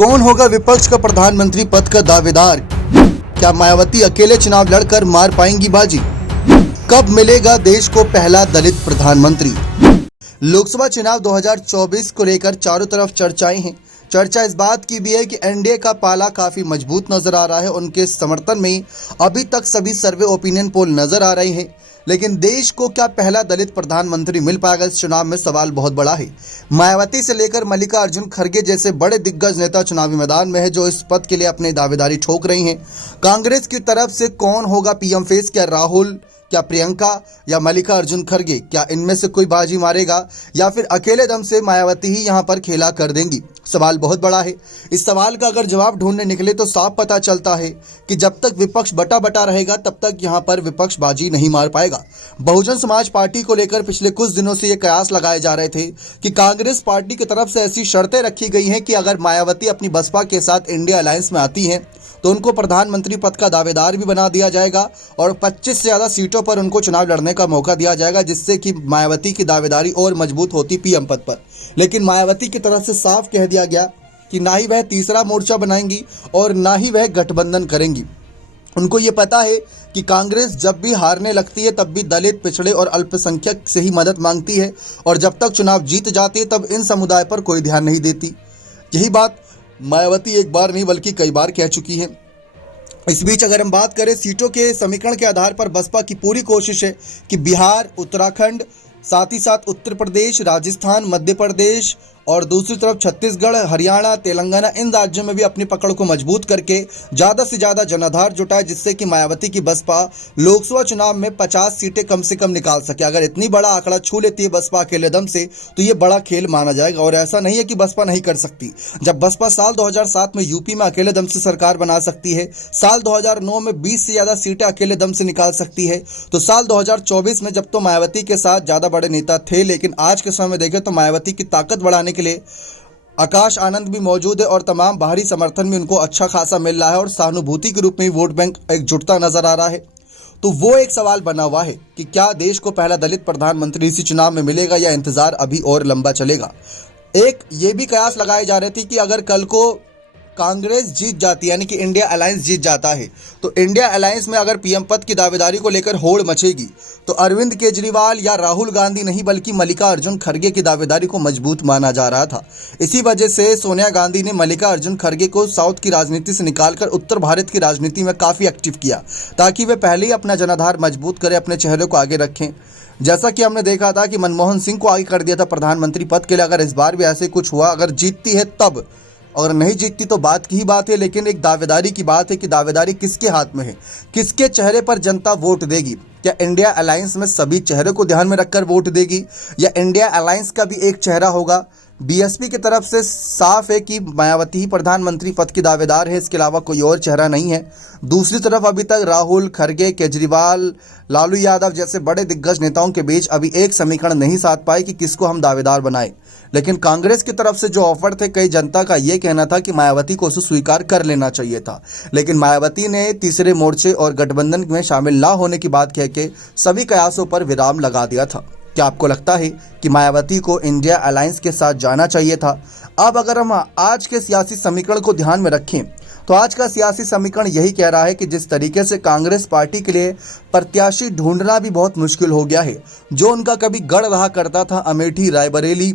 कौन होगा विपक्ष का प्रधानमंत्री पद का दावेदार? क्या मायावती अकेले चुनाव लड़कर मार पाएंगी बाजी? कब मिलेगा देश को पहला दलित प्रधानमंत्री? लोकसभा चुनाव 2024 को लेकर चारों तरफ चर्चाएं हैं। चर्चा इस बात की भी है कि एनडीए का पाला काफी मजबूत नजर आ रहा है। उनके समर्थन में अभी तक सभी सर्वे ओपिनियन पोल नजर आ रहे हैं, लेकिन देश को क्या पहला दलित प्रधानमंत्री मिल पाएगा, इस चुनाव में सवाल बहुत बड़ा है। मायावती से लेकर मल्लिकार्जुन खड़गे जैसे बड़े दिग्गज नेता चुनावी मैदान में है, जो इस पद के लिए अपनी दावेदारी ठोक रही हैं। कांग्रेस की तरफ से कौन होगा पीएम फेस? क्या राहुल, क्या प्रियंका या मल्लिकार्जुन खड़गे? क्या इनमें से कोई बाजी मारेगा या फिर अकेले दम से मायावती ही यहां पर खेला कर देंगी? सवाल बहुत बड़ा है। इस सवाल का अगर जवाब ढूंढने निकले तो साफ पता चलता है कि जब तक विपक्ष बटा बटा रहेगा तब तक यहां पर विपक्ष बाजी नहीं मार पाएगा। बहुजन समाज पार्टी को लेकर पिछले कुछ दिनों से ये कयास लगाए जा रहे थे कि कांग्रेस पार्टी की तरफ से ऐसी शर्तें रखी गई हैं कि अगर मायावती अपनी बसपा के साथ इंडिया अलायंस में आती हैं तो उनको प्रधानमंत्री पद का दावेदार भी बना दिया जाएगा और 25 से ज़्यादा सीटों पर उनको चुनाव लड़ने का मौका दिया जाएगा, जिससे कि मायावती की दावेदारी और मजबूत होती पीएम पद पर। लेकिन मायावती की तरफ से साफ कह दिया गया कि ना ही वह तीसरा मोर्चा बनाएंगी और ना ही वह गठबंधन करेंगी। उनको ये पता है कि कांग्रेस जब भी हारने लगती है तब भी दलित, पिछड़े और अल्पसंख्यक से ही मदद मांगती है और जब तक चुनाव जीत जाती है तब इन समुदाय पर कोई ध्यान नहीं देती। यही बात मायावती एक बार नहीं बल्कि कई बार कह चुकी है। इस बीच अगर हम बात करें सीटों के समीकरण के आधार पर, बसपा की पूरी कोशिश है कि बिहार, उत्तराखंड, साथ ही साथ उत्तर प्रदेश, राजस्थान, मध्य प्रदेश और दूसरी तरफ छत्तीसगढ़, हरियाणा, तेलंगाना, इन राज्यों में भी अपनी पकड़ को मजबूत करके ज़्यादा से ज़्यादा जनाधार जुटाए, जिससे कि मायावती की बसपा लोकसभा चुनाव में 50 सीटें कम से कम निकाल सके। अगर इतनी बड़ा आंकड़ा छू लेती है बसपा अकेले दम से तो ये बड़ा खेल माना जाएगा। और ऐसा नहीं है कि बसपा नहीं कर सकती। जब बसपा साल 2007 में यूपी में अकेले दम से सरकार बना सकती है, साल 2009 में 20 से ज़्यादा सीटें अकेले दम से निकाल सकती है, तो साल 2024 में जब तो मायावती के साथ ज़्यादा बड़े नेता थे, लेकिन आज के समय में देखें तो मायावती की ताकत बढ़ाने के लिए आकाश आनंद भी मौजूद है और तमाम बाहरी समर्थन भी उनको अच्छा खासा मिल रहा है और सहानुभूति के रूप में वोट बैंक एकजुटता नजर आ रहा है। तो वो एक सवाल बना हुआ है कि क्या देश को पहला दलित प्रधानमंत्री इसी चुनाव में मिलेगा या इंतजार अभी और लंबा चलेगा। एक ये भी कयास लगाए जा रहे थे कि अगर कल को कांग्रेस जीत जाती है, यानी कि इंडिया अलायंस जीत जाता है, तो इंडिया अलायंस में अगर पीएम पद की दावेदारी को लेकर होड़ मचेगी तो अरविंद केजरीवाल या राहुल गांधी नहीं बल्कि मल्लिकार्जुन खड़गे की दावेदारी को मजबूत माना जा रहा था। इसी वजह से सोनिया गांधी ने मल्लिकार्जुन खड़गे को साउथ की राजनीति से निकालकर उत्तर भारत की राजनीति में काफ़ी एक्टिव किया, ताकि वे पहले ही अपना जनाधार मजबूत करें, अपने चेहरे को आगे रखें। जैसा कि हमने देखा था कि मनमोहन सिंह को आगे कर दिया था प्रधानमंत्री पद के लिए। अगर इस बार भी ऐसे कुछ हुआ, अगर जीतती है तब, और नहीं जीतती तो बात की ही बात है। लेकिन एक दावेदारी की बात है कि दावेदारी किसके हाथ में है, किसके चेहरे पर जनता वोट देगी। क्या इंडिया अलायंस में सभी चेहरे को ध्यान में रखकर वोट देगी या इंडिया अलायंस का भी एक चेहरा होगा? बीएसपी की तरफ से साफ है कि मायावती ही प्रधानमंत्री पद की दावेदार है, इसके अलावा कोई और चेहरा नहीं है। दूसरी तरफ अभी तक राहुल, खड़गे, केजरीवाल, लालू यादव जैसे बड़े दिग्गज नेताओं के बीच अभी एक समीकरण नहीं साध पाए कि किसको हम दावेदार बनाएं। लेकिन कांग्रेस की तरफ से जो ऑफर थे, कई जनता का ये कहना था कि मायावती को उसे स्वीकार कर लेना चाहिए था, लेकिन मायावती ने तीसरे मोर्चे और गठबंधन में शामिल ना होने की बात कह के सभी कयासों पर विराम लगा दिया था। क्या आपको लगता है कि मायावती को इंडिया अलायंस के साथ जाना चाहिए था? अब अगर हम आज के सियासी समीकरण को ध्यान में रखें तो आज का सियासी समीकरण यही कह रहा है कि जिस तरीके से कांग्रेस पार्टी के लिए प्रत्याशी ढूंढना भी बहुत मुश्किल हो गया है, जो उनका कभी गढ़ रहा करता था अमेठी, रायबरेली,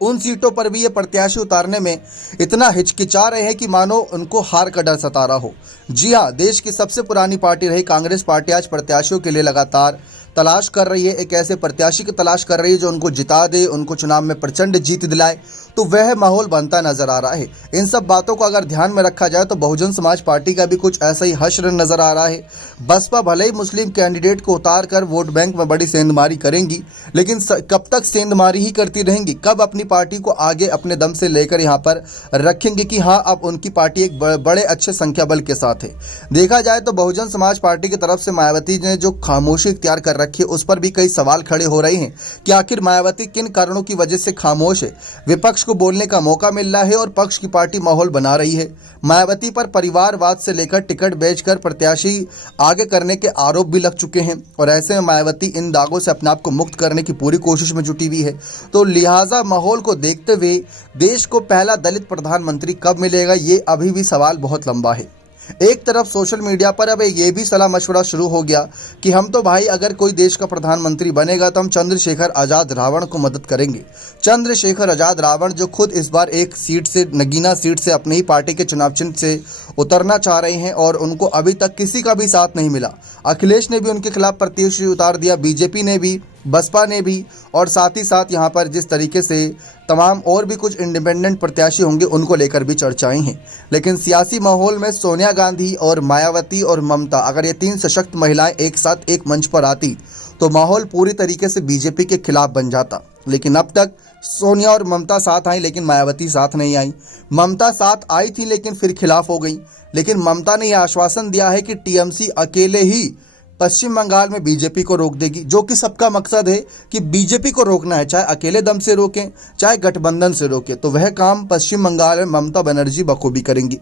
उन सीटों पर भी ये प्रत्याशी उतारने में इतना हिचकिचा रहे हैं कि मानो उनको हार का डर सता रहा हो। जी हाँ, देश की सबसे पुरानी पार्टी रही कांग्रेस पार्टी आज प्रत्याशियों के लिए लगातार तलाश कर रही है, एक ऐसे प्रत्याशी की तलाश कर रही है जो उनको जिता दे, उनको चुनाव में प्रचंड जीत दिलाए। तो वह माहौल बनता नजर आ रहा है। इन सब बातों को अगर ध्यान में रखा जाए तो बहुजन समाज पार्टी का भी कुछ ऐसा ही हश्र नजर आ रहा है। बसपा भले ही मुस्लिम कैंडिडेट को उतार कर वोट बैंक में बड़ी सेंधमारी करेंगी, लेकिन कब तक सेंधमारी ही करती रहेंगी? कब अपनी पार्टी को आगे अपने दम से लेकर यहाँ पर रखेंगे कि हाँ अब उनकी पार्टी एक बड़े अच्छे संख्या बल के साथ है? देखा जाए तो बहुजन समाज पार्टी की तरफ से मायावती ने जो खामोशी इख्तियार कर रखी है, उस पर भी कई सवाल खड़े हो रहे हैं कि आखिर मायावती किन कारणों की वजह से खामोश है। विपक्ष को बोलने का मौका मिल रहा है और पक्ष की पार्टी माहौल बना रही है। मायावती पर परिवारवाद से लेकर टिकट बेचकर प्रत्याशी आगे करने के आरोप भी लग चुके हैं और ऐसे में मायावती इन दागों से अपने आप को मुक्त करने की पूरी कोशिश में जुटी हुई है। तो लिहाजा माहौल को देखते हुए देश को पहला दलित प्रधानमंत्री कब मिलेगा, ये अभी भी सवाल बहुत लंबा है। एक तरफ सोशल मीडिया पर अब ये भी सलाह मशवरा शुरू हो गया कि हम तो भाई अगर कोई देश का प्रधानमंत्री बनेगा तो हम चंद्रशेखर आज़ाद रावण को मदद करेंगे। चंद्रशेखर आज़ाद रावण जो खुद इस बार एक सीट से, नगीना सीट से, अपनी ही पार्टी के चुनाव चिन्ह से उतरना चाह रहे हैं और उनको अभी तक किसी का भी साथ नहीं मिला। अखिलेश ने भी उनके खिलाफ प्रत्याशी उतार दिया, बीजेपी ने भी, बसपा ने भी, और साथ ही साथ यहाँ पर जिस तरीके से तमाम और भी कुछ इंडिपेंडेंट प्रत्याशी होंगे उनको लेकर भी चर्चाएं हैं। लेकिन सियासी माहौल में सोनिया गांधी और मायावती और ममता, अगर ये तीन सशक्त महिलाएं एक साथ एक मंच पर आती तो माहौल पूरी तरीके से बीजेपी के खिलाफ बन जाता। लेकिन अब तक सोनिया और ममता साथ आई लेकिन मायावती साथ नहीं आई। ममता साथ आई थी लेकिन फिर खिलाफ हो गई। लेकिन ममता ने यह आश्वासन दिया है कि टीएमसी अकेले ही पश्चिम बंगाल में बीजेपी को रोक देगी, जो कि सबका मकसद है कि बीजेपी को रोकना है, चाहे अकेले दम से रोकें चाहे गठबंधन से रोकें। तो वह काम पश्चिम बंगाल में ममता बनर्जी बखूबी करेंगी।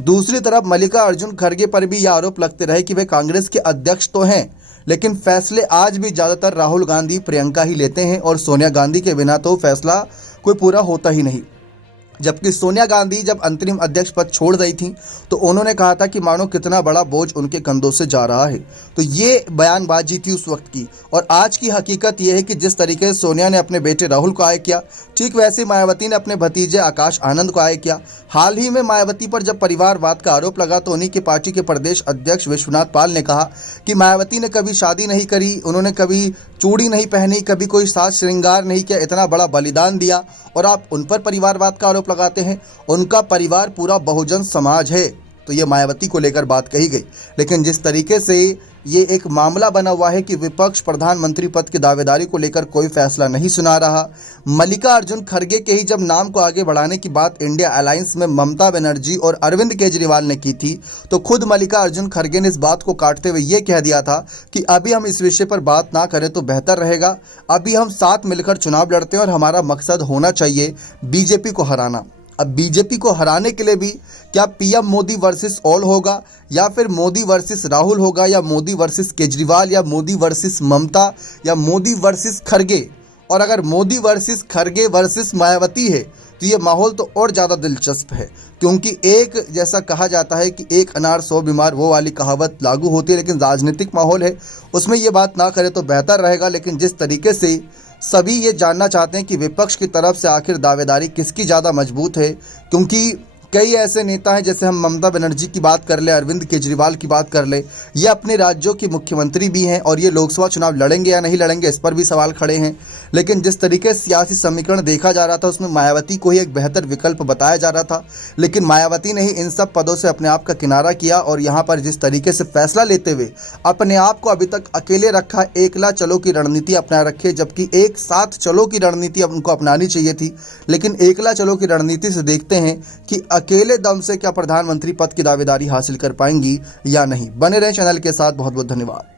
दूसरी तरफ मल्लिकार्जुन खड़गे पर भी यह आरोप लगते रहे कि वे कांग्रेस के अध्यक्ष तो हैं लेकिन फैसले आज भी ज़्यादातर राहुल गांधी, प्रियंका ही लेते हैं और सोनिया गांधी के बिना तो फैसला कोई पूरा होता ही नहीं। जबकि सोनिया गांधी जब अंतरिम अध्यक्ष पद छोड़ रही थी तो उन्होंने कहा था कि मानो कितना बड़ा बोझ उनके कंधों से जा रहा है। तो ये बयानबाजी थी उस वक्त की। और आज की हकीकत ये है कि जिस तरीके से सोनिया ने अपने बेटे राहुल को आगे किया, ठीक वैसे मायावती ने अपने भतीजे आकाश आनंद को आगे किया। हाल ही में मायावती पर जब परिवारवाद का आरोप लगा तो उन्हीं की पार्टी के प्रदेश अध्यक्ष विश्वनाथ पाल ने कहा कि मायावती ने कभी शादी नहीं करी, उन्होंने कभी चूड़ी नहीं पहनी, कभी कोई साज श्रृंगार नहीं किया, इतना बड़ा बलिदान दिया और आप उन पर परिवारवाद का आरोप लगाते हैं। उनका परिवार पूरा बहुजन समाज है। तो ये मायावती को लेकर बात कही गई। लेकिन जिस तरीके से ये एक मामला बना हुआ है कि विपक्ष प्रधानमंत्री पद की दावेदारी को लेकर कोई फैसला नहीं सुना रहा। मल्लिकार्जुन खड़गे के ही जब नाम को आगे बढ़ाने की बात इंडिया अलायंस में ममता बनर्जी और अरविंद केजरीवाल ने की थी तो खुद मल्लिकार्जुन खड़गे ने इस बात को काटते हुए ये कह दिया था कि अभी हम इस विषय पर बात ना करें तो बेहतर रहेगा। अभी हम साथ मिलकर चुनाव लड़ते हैं और हमारा मकसद होना चाहिए बीजेपी को हराना। अब बीजेपी को हराने के लिए भी क्या पीएम मोदी वर्सेस ऑल होगा या फिर मोदी वर्सेस राहुल होगा या मोदी वर्सेस केजरीवाल या मोदी वर्सेस ममता या मोदी वर्सेस खड़गे। और अगर मोदी वर्सेस खड़गे वर्सेस मायावती है तो ये माहौल तो और ज़्यादा दिलचस्प है, क्योंकि एक जैसा कहा जाता है कि एक अनार 100 बीमार, वो वाली कहावत लागू होती है। लेकिन राजनीतिक माहौल है उसमें ये बात ना करें तो बेहतर रहेगा। लेकिन जिस तरीके से सभी ये जानना चाहते हैं कि विपक्ष की तरफ से आखिर दावेदारी किसकी ज़्यादा मजबूत है, क्योंकि कई ऐसे नेता हैं, जैसे हम ममता बनर्जी की बात कर ले, अरविंद केजरीवाल की बात कर ले, ये अपने राज्यों की मुख्यमंत्री भी हैं और ये लोकसभा चुनाव लड़ेंगे या नहीं लड़ेंगे इस पर भी सवाल खड़े हैं। लेकिन जिस तरीके से सियासी समीकरण देखा जा रहा था उसमें मायावती को ही एक बेहतर विकल्प बताया जा रहा था। लेकिन मायावती ने ही इन सब पदों से अपने आप का किनारा किया और यहाँ पर जिस तरीके से फैसला लेते हुए अपने आप को अभी तक अकेले रखा, एकला चलो की रणनीति अपना रखे, जबकि एक साथ चलो की रणनीति उनको अपनानी चाहिए थी। लेकिन एकला चलो की रणनीति से देखते हैं कि अकेले दम से क्या प्रधानमंत्री पद की दावेदारी हासिल कर पाएंगी या नहीं। बने रहे चैनल के साथ। बहुत बहुत धन्यवाद।